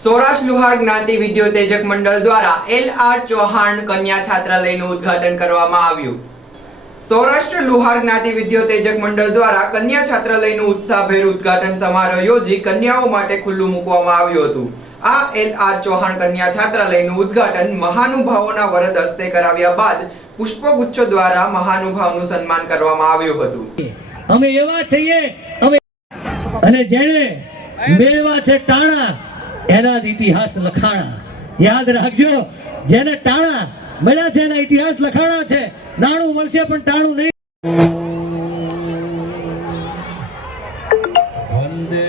સૌરાષ્ટ્ર લુહાર જ્ઞાતિ વિદ્યોતેજક મંડળ દ્વારા એલ આર ચૌહાણ કન્યા છાત્રાલયનું ઉદ્ઘાટન કરવામાં આવ્યું. સૌરાષ્ટ્ર લુહાર જ્ઞાતિ વિદ્યોતેજક મંડળ દ્વારા કન્યા છાત્રાલયનું ઉત્સાહભેર ઉદ્ઘાટન સમારોહ યોજી કન્યાઓ માટે ખુલ્લું મૂકવામાં આવ્યું હતું. આ એલ આર ચૌહાણ કન્યા છાત્રાલયનું ઉદ્ઘાટન મહાનુભાવોના વરદ હસ્તે કરાવ્યા બાદ પુષ્પગુચ્છો દ્વારા મહાનુભાવનું સન્માન કરવામાં આવ્યું હતું. અમે એવા છીએ અને જેણે મેળવા છે ટાણા એના જ ઇતિહાસ લખાણા. યાદ રાખજો, જેને ટાણા મળ્યા છે એના ઇતિહાસ લખાણા છે. નાણું મળશે પણ ટાણું નહીં. વંદે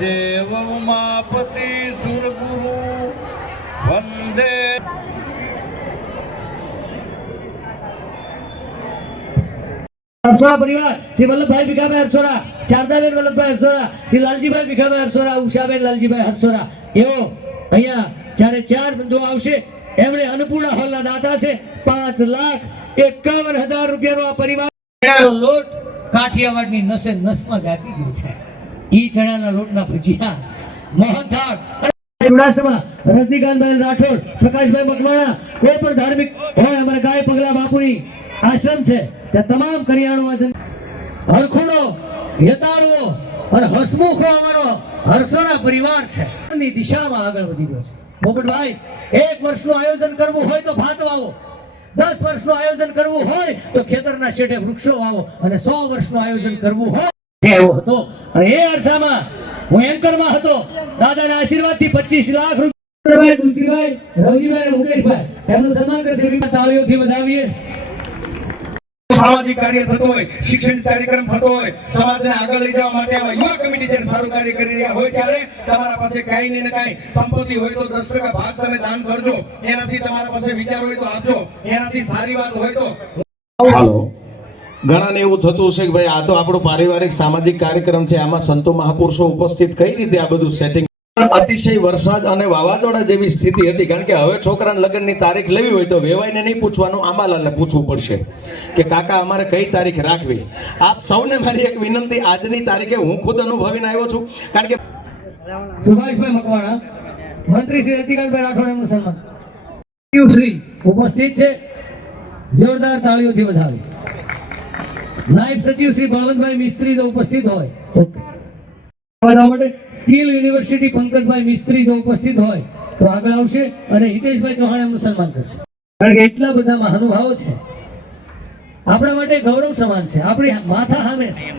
દેવ માપતિ સુરગુરુ. વંદે અરસોરા પરિવાર, શ્રી વલ્લભભાઈ ભીખાભાઈ હરસોરા, શારદાબેન વલ્લભભાઈ હરસોરા, શ્રી લાલજીભાઈ ભીખાભાઈ હરસોરા, ઉષાબેન લાલજીભાઈ હરસોરા. એવો અહીંયા જ્યારે ચાર બંધુઓ આવશે, એમણે અન્નપૂર્ણા હોલના દાતા છે, પાંચ લાખ એકાવન હજાર રૂપિયાનો આ પરિવાર લોટ કાઠિયાવાડની નસે નસમાં વ્યાપી ગયો છે. ઈ ચણાના લોટના ભજીયા મોહનથાળ ચુડાસમા રજનીકાંતભાઈ રાઠોડ, પ્રકાશભાઈ મકવાણા, કોઈ પણ ધાર્મિક હોય, અમારે ગાય પગલા બાપુની આશ્રમ છે. ત્યાં તમામ કરિયાણું હરખોડો યતાળુઓ અને હસમુખો અમારો હરસોના પરિવાર છે. ની દિશામાં આગળ વધી રહ્યો છે. પોપટભાઈ એક વર્ષનું આયોજન કરવું હોય તો ભાત વાવો. દસ વર્ષનું આયોજન કરવું હોય તો ખેતરના શેઠે વૃક્ષો વાવો. અને સો વર્ષનું આયોજન કરવું હોય એવો હતો. અને એ અરસામાં હું એન્કરમાં હતો. દાદાના આશીર્વાદથી પચીસ લાખ રૂપિયા. રવિભાઈ અને મુકેશભાઈ એમનું સન્માન કરશે. તાળીઓથી વધાવીએ. સામાજિક કાર્ય થતું હોય, શિક્ષણ કાર્યક્રમ થતો હોય, સમાજને આગળ લઈ જવા માટે આવા યુવા કમિટી જ્યારે સારું કાર્ય કરી રહ્યા હોય ત્યારે તમારા પાસે કાંઈ નહીં કાંઈ સંપત્તિ હોય તો દસ ટકા ભાગ તમે દાન કરજો. એનાથી તમારા પાસે વિચાર હોય તો આપજો. એનાથી સારી વાત હોય તો. હાલો. ઘણાને એવું થતું છે કે ભાઈ આ તો આપણો પારિવારિક સામાજિક કાર્યક્રમ છે, આમાં સંતો મહાપુરુષો ઉપસ્થિત કઈ રીતે આ બધું સેટિંગ અતિશય વરસાદ અને વાવાઝોડા જેવી સ્થિતિ હતી. કારણ કે હવે છોકરાને લગ્નની તારીખ લેવી હોય તો વેવાઈને નહીં પૂછવાનું, આંબાલાલને પૂછવું પડશે કે, કાકા, અમારે કઈ તારીખ રાખવી? આપ સૌને મારી એક વિનંતી, આજની તારીખે હું ખુદ અનુભવીને આવ્યો છું. કારણ કે સુભાષભાઈ મકવાણા, મંત્રી શ્રી રતિકાંતભાઈ રાઠોડ એમનું સન્માન શ્રી ઉપસ્થિત છે. જોરદાર તાળીઓથી વધાવી. નાયબ સચિવ શ્રી બળવંતભાઈ મિસ્ત્રી તો ઉપસ્થિત હોય. વધવા સ્કિલ યુનિવર્સિટી પંકજભાઈ મિસ્ત્રી જો ઉપસ્થિત હોય, તો આગળ આવશે અને હિતેશભાઈ ચૌહાણ એમનું સન્માન કરશે. કારણ કે એટલા બધા મહાનુભાવો છે. આપણા માટે ગૌરવ સમાન છે. આપણી માથા સામે છે.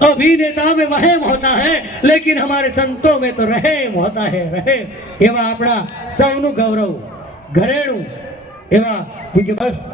અભી નેતા મેં વહેમ હોતા હે, લેકિન હમારે સંતો મેં તો રહેમ હોતા હે રહે એવા આપણા સૌનું ગૌરવ, ઘરેણું, એવા બીજું બસ.